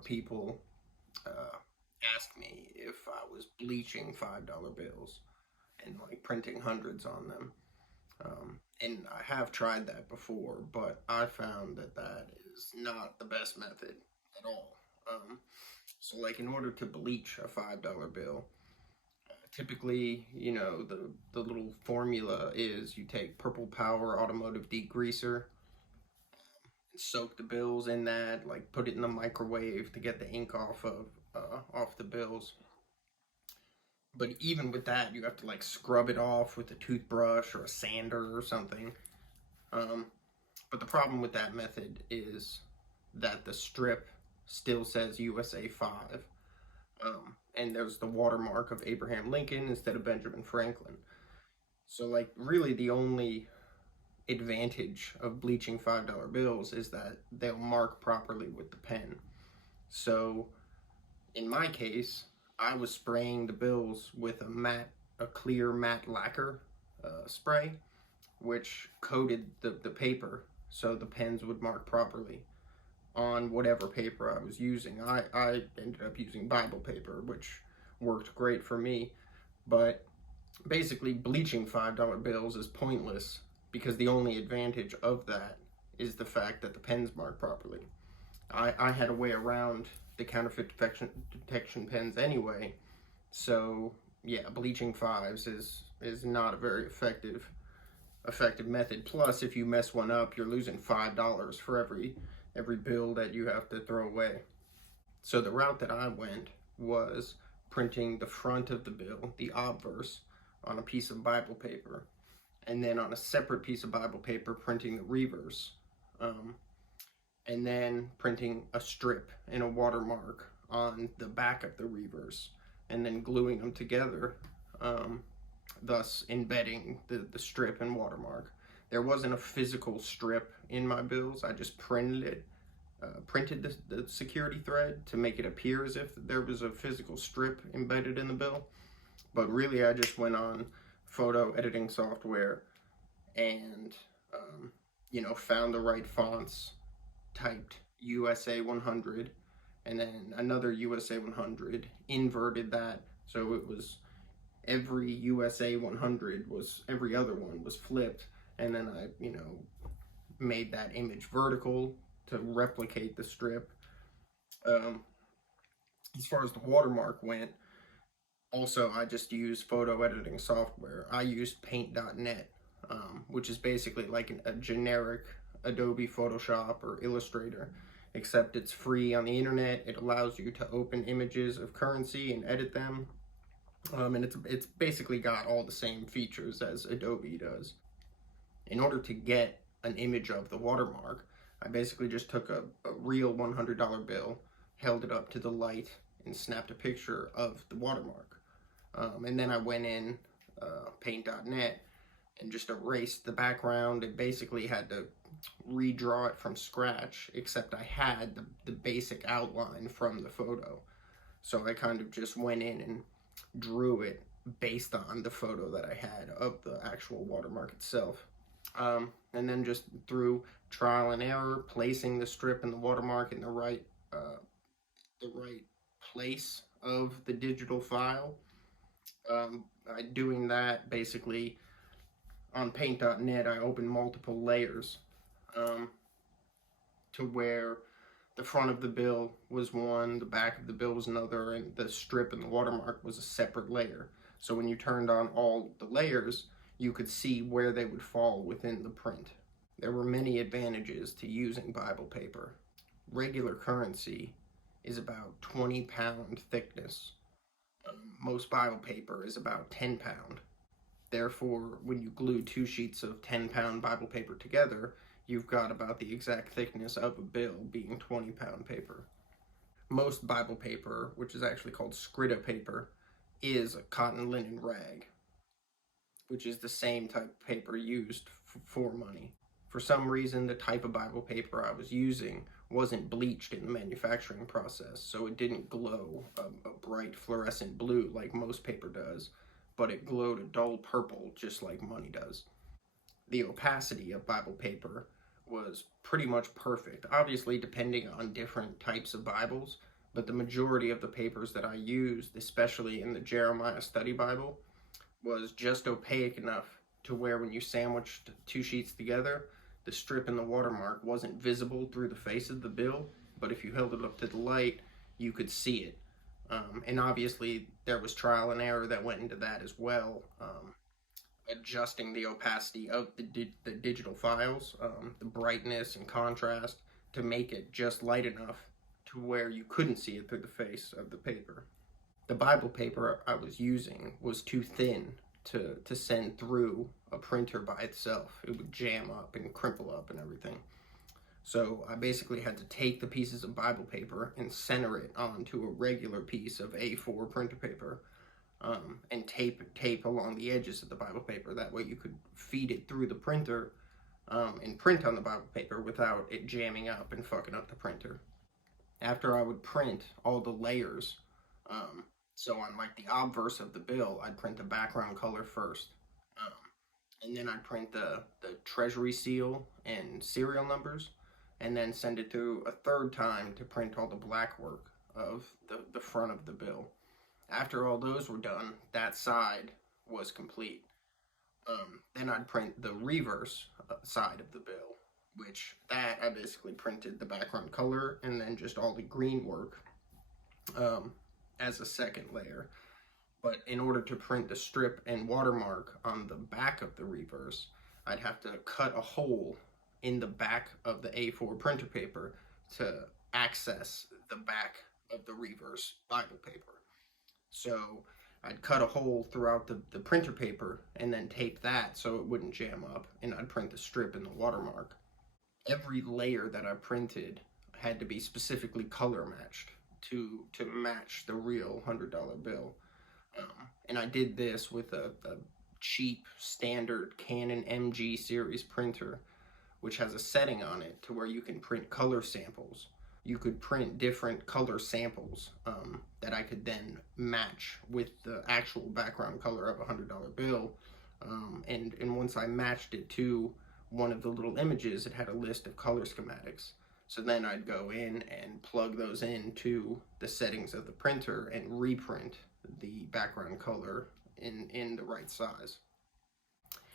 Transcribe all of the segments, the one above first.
of people asked me if I was bleaching $5 bills and like printing hundreds on them. And I have tried that before, but I found that that is not the best method at all. So like in order to bleach a $5 bill, typically, you know, the little formula is you take Purple Power Automotive Degreaser, soak the bills in that, like put it in the microwave to get the ink off the bills. But even with that, you have to like scrub it off with a toothbrush or a sander or something. But the problem with that method is that the strip still says USA 5. And there's the watermark of Abraham Lincoln instead of Benjamin Franklin. So like really the only advantage of bleaching $5 bills is that they'll mark properly with the pen. So in my case, I was spraying the bills with a clear matte lacquer spray, which coated the paper so the pens would mark properly on whatever paper I was using. I ended up using Bible paper, which worked great for me, but basically bleaching $5 bills is pointless because the only advantage of that is the fact that the pens mark properly. I had a way around the counterfeit detection pens anyway, so yeah, bleaching fives is not a very effective method. Plus, if you mess one up, you're losing $5 for every bill that you have to throw away. So the route that I went was printing the front of the bill, the obverse, on a piece of Bible paper, and then on a separate piece of Bible paper printing the reverse, and then printing a strip and a watermark on the back of the reverse, and then gluing them together, thus embedding the strip and watermark. There wasn't a physical strip in my bills. I just printed the security thread to make it appear as if there was a physical strip embedded in the bill. But really, I just went on photo editing software and, found the right fonts, typed USA 100, and then another USA 100, inverted that, so it was every USA 100 was, every other one was flipped, and then I, made that image vertical to replicate the strip. As far as the watermark went, also I just used photo editing software. I used paint.net, which is basically like a generic Adobe Photoshop or Illustrator, except it's free on the internet. It allows you to open images of currency and edit them. And it's basically got all the same features as Adobe does. In order to get an image of the watermark, I basically just took a real $100 bill, held it up to the light, and snapped a picture of the watermark. And then I went in paint.net and just erased the background and basically had to redraw it from scratch, except I had the basic outline from the photo. So I kind of just went in and drew it based on the photo that I had of the actual watermark itself. And then just through trial and error, placing the strip and the watermark in the right place of the digital file. Doing that basically on paint.net, I opened multiple layers to where the front of the bill was one, the back of the bill was another, and the strip and the watermark was a separate layer. So when you turned on all the layers, you could see where they would fall within the print. There were many advantages to using Bible paper. Regular currency is about 20-pound thickness. Most Bible paper is about 10-pound. Therefore, when you glue two sheets of 10-pound Bible paper together, you've got about the exact thickness of a bill being 20-pound paper. Most Bible paper, which is actually called Scritta paper, is a cotton linen rag, which is the same type of paper used for money. For some reason, the type of Bible paper I was using wasn't bleached in the manufacturing process, so it didn't glow a bright fluorescent blue like most paper does, but it glowed a dull purple just like money does. The opacity of Bible paper was pretty much perfect. Obviously, depending on different types of Bibles, but the majority of the papers that I used, especially in the Jeremiah Study Bible, was just opaque enough to where when you sandwiched two sheets together, the strip and the watermark wasn't visible through the face of the bill, but if you held it up to the light, you could see it. And obviously, there was trial and error that went into that as well. Adjusting the opacity of the digital files, the brightness and contrast, to make it just light enough to where you couldn't see it through the face of the paper. The Bible paper I was using was too thin to send through a printer by itself. It would jam up and crimple up and everything. So I basically had to take the pieces of Bible paper and center it onto a regular piece of A4 printer paper, and tape along the edges of the Bible paper. That way you could feed it through the printer and print on the Bible paper without it jamming up and fucking up the printer. After I would print all the layers, so on like the obverse of the bill, I'd print the background color first. And then I'd print the treasury seal and serial numbers, and then send it through a third time to print all the black work of the front of the bill. After all those were done, that side was complete. Then I'd print the reverse side of the bill, which that I basically printed the background color and then just all the green work as a second layer. But in order to print the strip and watermark on the back of the reverse, I'd have to cut a hole in the back of the A4 printer paper to access the back of the reverse Bible paper. So I'd cut a hole throughout the printer paper and then tape that so it wouldn't jam up, and I'd print the strip and the watermark. Every layer that I printed had to be specifically color matched to match the real $100 bill. And I did this with a cheap standard Canon MG series printer, which has a setting on it to where you can print color samples. You could print different color samples that I could then match with the actual background color of a $100 bill. And once I matched it to one of the little images, it had a list of color schematics. So then I'd go in and plug those into the settings of the printer and reprint the background color in the right size.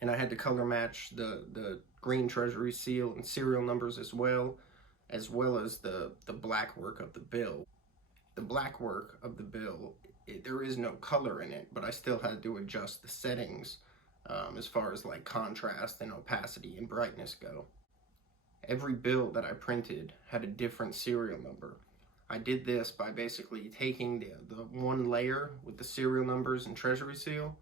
And I had to color match the green treasury seal and serial numbers as well as the black work of the bill. The black work of the bill, there is no color in it, but I still had to adjust the settings as far as like contrast and opacity and brightness go. Every bill that I printed had a different serial number. I did this by basically taking the one layer with the serial numbers and treasury seal,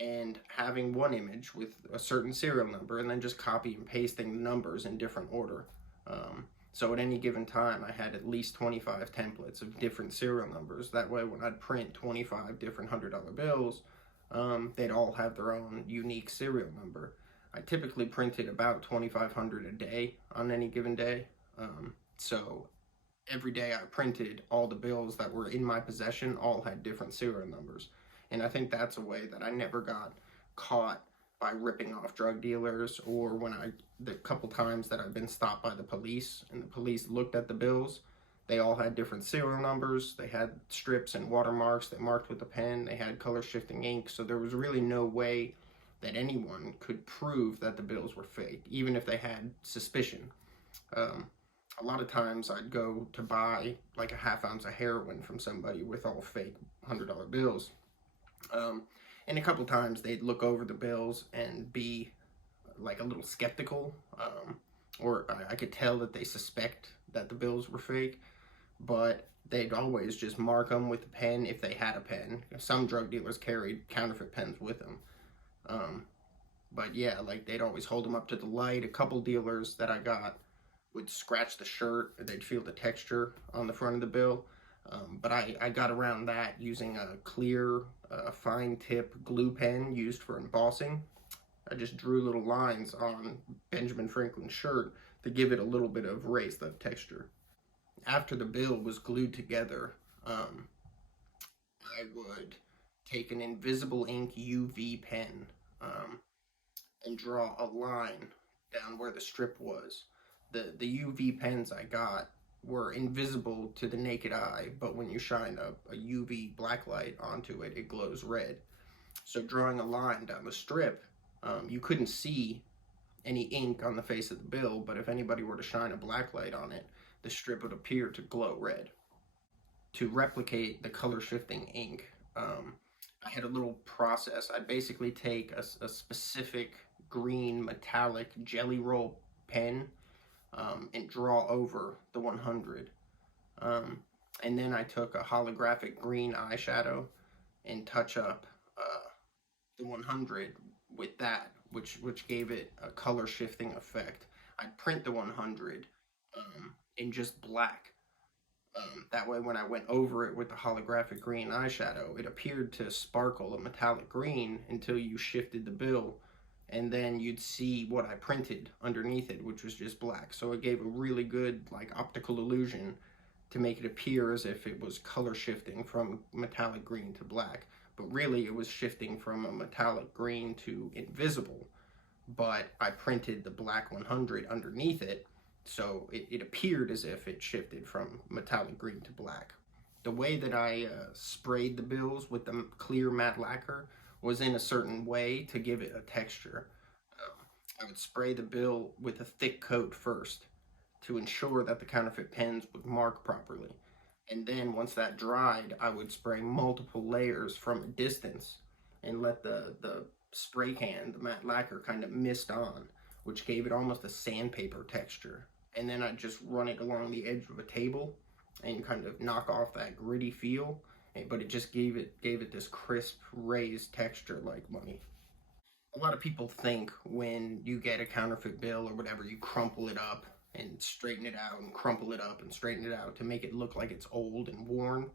and having one image with a certain serial number, and then just copy and pasting the numbers in different order. So at any given time, I had at least 25 templates of different serial numbers. That way, when I'd print 25 different $100 bills, they'd all have their own unique serial number. I typically printed about 2,500 a day on any given day. So every day I printed, all the bills that were in my possession all had different serial numbers. And I think that's a way that I never got caught by ripping off drug dealers, or when the couple times that I've been stopped by the police and the police looked at the bills, they all had different serial numbers. They had strips and watermarks that marked with a pen. They had color shifting ink. So there was really no way that anyone could prove that the bills were fake, even if they had suspicion. A lot of times I'd go to buy like a half ounce of heroin from somebody with all fake $100 bills. And a couple times they'd look over the bills and be like a little skeptical, or I could tell that they suspect that the bills were fake, but they'd always just mark them with a pen if they had a pen. Some drug dealers carried counterfeit pens with them. But yeah, like they'd always hold them up to the light. A couple dealers that I got would scratch the shirt, or they'd feel the texture on the front of the bill. But I got around that using a clear, fine tip glue pen used for embossing. I just drew little lines on Benjamin Franklin's shirt to give it a little bit of raised up texture. After the bill was glued together, I would take an invisible ink UV pen and draw a line down where the strip was. The UV pens I got were invisible to the naked eye, but when you shine a UV black light onto it, it glows red. So drawing a line down the strip, you couldn't see any ink on the face of the bill, but if anybody were to shine a black light on it, the strip would appear to glow red. To replicate the color shifting ink, I had a little process. I basically take a specific green metallic jelly roll pen, and draw over the 100. And then I took a holographic green eyeshadow and touch up the 100 with that, which gave it a color shifting effect. I'd print the 100 in just black. That way, when I went over it with the holographic green eyeshadow, it appeared to sparkle a metallic green until you shifted the bill, and then you'd see what I printed underneath it, which was just black. So it gave a really good like optical illusion to make it appear as if it was color shifting from metallic green to black. But really, it was shifting from a metallic green to invisible. But I printed the black 100 underneath it, so it appeared as if it shifted from metallic green to black. The way that I sprayed the bills with the clear matte lacquer was in a certain way to give it a texture. I would spray the bill with a thick coat first to ensure that the counterfeit pens would mark properly. And then once that dried, I would spray multiple layers from a distance and let the spray can, the matte lacquer, kind of mist on, which gave it almost a sandpaper texture. And then I'd just run it along the edge of a table and kind of knock off that gritty feel, but it just gave it this crisp, raised texture like money. A lot of people think when you get a counterfeit bill or whatever, you crumple it up and straighten it out and crumple it up and straighten it out to make it look like it's old and worn.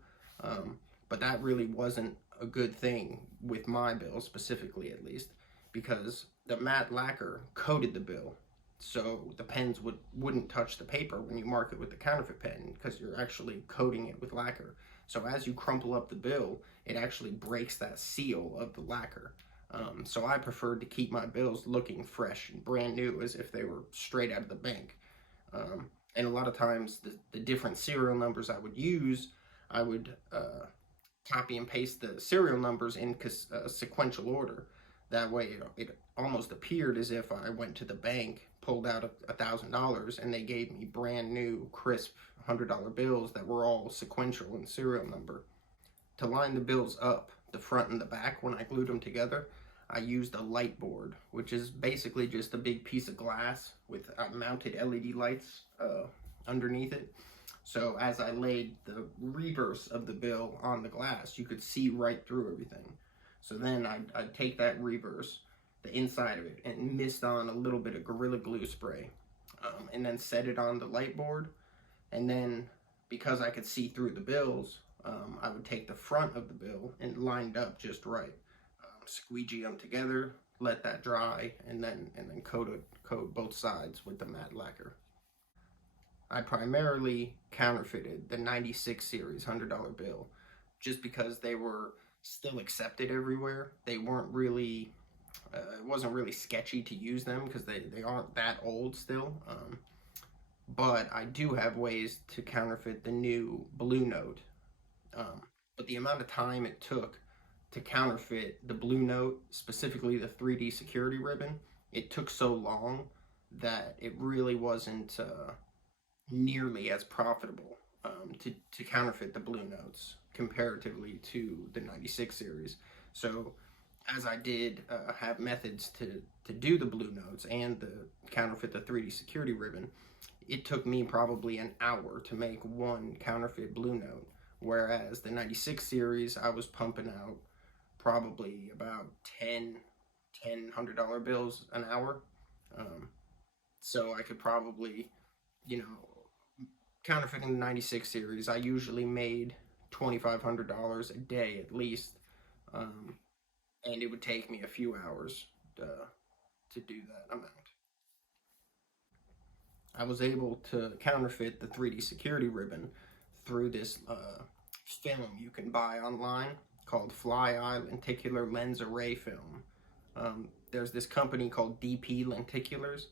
But that really wasn't a good thing with my bill, specifically at least, because the matte lacquer coated the bill. So the pens wouldn't touch the paper when you mark it with the counterfeit pen, because you're actually coating it with lacquer. So as you crumple up the bill, it actually breaks that seal of the lacquer. So I preferred to keep my bills looking fresh and brand new, as if they were straight out of the bank. And a lot of times the different serial numbers I would use, I would copy and paste the serial numbers in sequential order. That way it almost appeared as if I went to the bank, pulled out $1,000, and they gave me brand new, crisp $100 bills that were all sequential in serial number. To line the bills up, the front and the back, when I glued them together, I used a light board, which is basically just a big piece of glass with mounted LED lights underneath it. So as I laid the reverse of the bill on the glass, you could see right through everything. So then I'd take that reverse, the inside of it, and mist on a little bit of Gorilla Glue spray, and then set it on the light board. And then, because I could see through the bills, I would take the front of the bill and line it up just right. Squeegee them together, let that dry, and then coat both sides with the matte lacquer. I primarily counterfeited the 96 series $100 bill just because they were still accepted everywhere. They weren't really, it wasn't really sketchy to use them because they aren't that old still. But I do have ways to counterfeit the new Blue Note. But the amount of time it took to counterfeit the Blue Note, specifically the 3D security ribbon, it took so long that it really wasn't nearly as profitable to counterfeit the Blue Notes comparatively to the 96 series. So as I did have methods to do the Blue Notes and the counterfeit the 3D security ribbon, it took me probably an hour to make one counterfeit Blue Note, whereas the 96 series, I was pumping out probably about 10 $100 bills an hour. So I could probably, counterfeiting the 96 series, I usually made $2,500 a day at least, and it would take me a few hours to do that amount. I was able to counterfeit the 3D security ribbon through this film you can buy online called Fly Eye Lenticular Lens Array Film. There's this company called DP Lenticulars,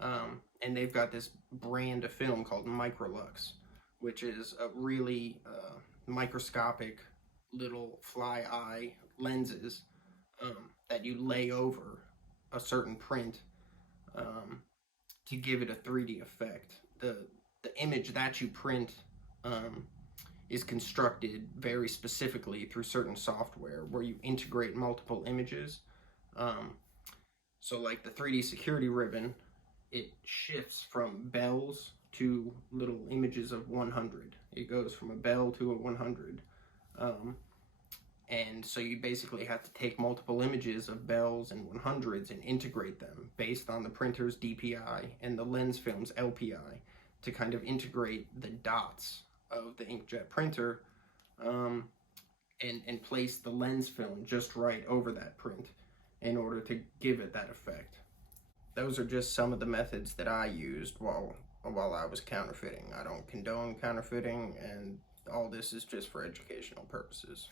and they've got this brand of film called Microlux. which is a really microscopic little fly eye lenses that you lay over a certain print to give it a 3D effect. The image that you print is constructed very specifically through certain software where you integrate multiple images. So like the 3D security ribbon, it shifts from bells to little images of 100. It goes from a bell to a 100. And so you basically have to take multiple images of bells and 100s and integrate them based on the printer's DPI and the lens film's LPI to kind of integrate the dots of the inkjet printer and place the lens film just right over that print in order to give it that effect. Those are just some of the methods that I used while I was counterfeiting. I don't condone counterfeiting, and all this is just for educational purposes.